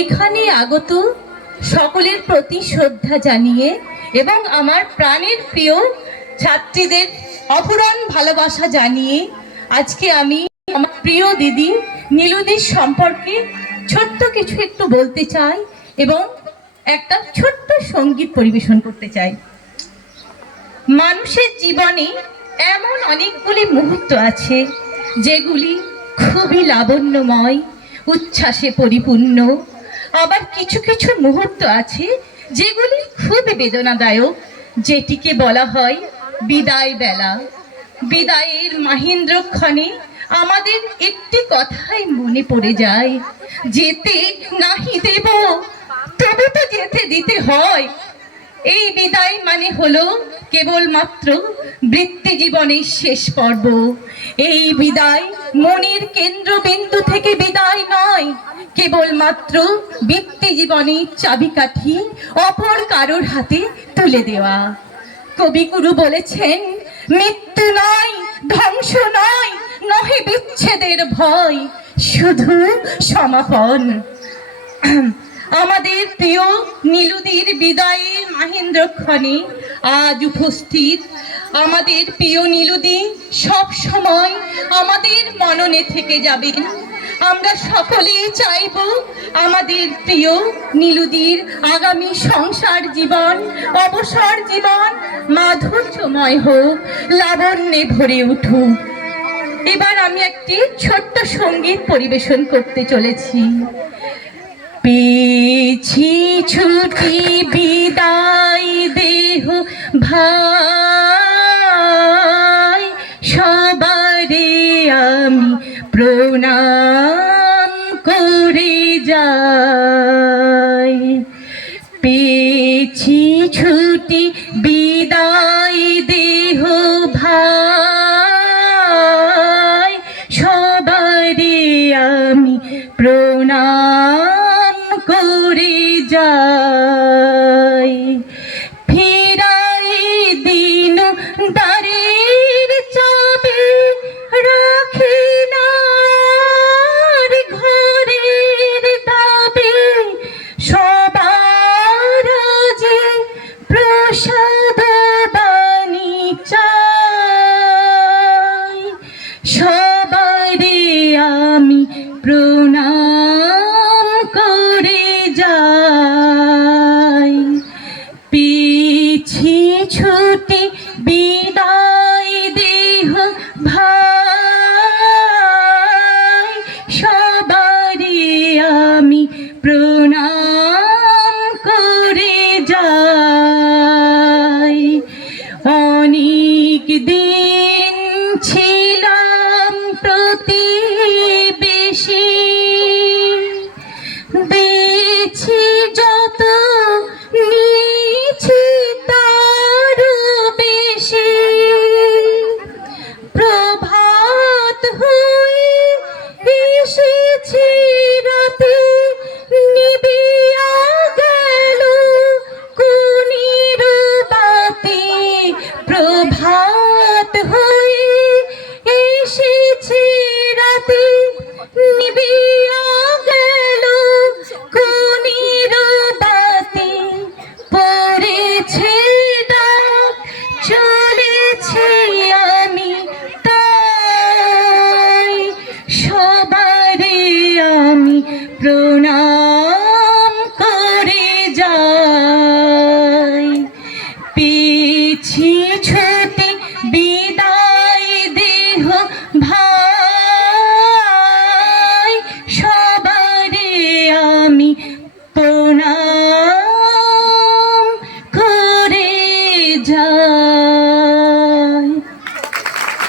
এখানে আগত সকলের প্রতি শ্রদ্ধা জানিয়ে এবং আমার প্রাণের প্রিয় ছাত্রীদের অপূরণ ভালোবাসা জানিয়ে আজকে আমি আমার প্রিয় দিদি নীলুদির সম্পর্কে ছোট্ট কিছু একটু বলতে চাই এবং একটা ছোট্ট সঙ্গীত পরিবেশন করতে চাই। মানুষের জীবনে এমন অনেকগুলি মুহূর্ত আছে যেগুলি খুবই লাবণ্যময়, উচ্ছ্বাসে পরিপূর্ণ। আবার কিছু কিছু মুহূর্ত আছে যেগুলি খুবই বেদনাদায়ক, যেটিকে বলা হয় বিদায় বেলা। বিদায়ের মাহেন্দ্রক্ষণে আমাদের একটি কথাই মনে পড়ে যায়, যেতে নাহি দেব তবে তো যেতে দিতে হয়। এই বিদায় মানে হলো কেবলমাত্র বৃত্তি জীবনের শেষ পর্ব। এই বিদায় মনের কেন্দ্রবিন্দু থেকে বিদায় নয়, কেবলমাত্র বৃত্তি জীবনের চাবিকাঠি অপর কারোর হাতে তুলে দেওয়া। কবিগুরু বলেছেন, মৃত্যু নয়, ধ্বংস নয়, নহে বিচ্ছেদের ভয়, শুধু সমাপন। আমাদের প্রিয় নীলুদির বিদায়ের মাহেন্দ্রক্ষণে আজ উপস্থিত আমাদের প্রিয় নীলুদি সব সময় আমাদের মননে থেকে যাবেন। আমরা সকলেই চাইব আমাদের প্রিয় নীলুদির আগামী সংসার জীবন, অবসর জীবন মাধুর্যময় হোক, লাবণ্যে ভরে উঠুক। এবার আমি একটি ছোট্ট সঙ্গীত পরিবেশন করতে চলেছি। পেয়েছি ছুটি বিদায় দেহ ভাই, সবারে আমি প্রণাম করে যাই। পেয়েছি ছুটি বিদায় দেহ ভাই, সবারে আমি প্রণাম করে যাই। ফিরাই দিন দ্বারের চাবি রাখি না ঘরের দাবি, সবার যে প্রসাদ বাণী চাই, সবারে আমি প্রণাম করে যাই। পেয়েছি ছুটি বিদায় দেহ ভাই, সবারে আমি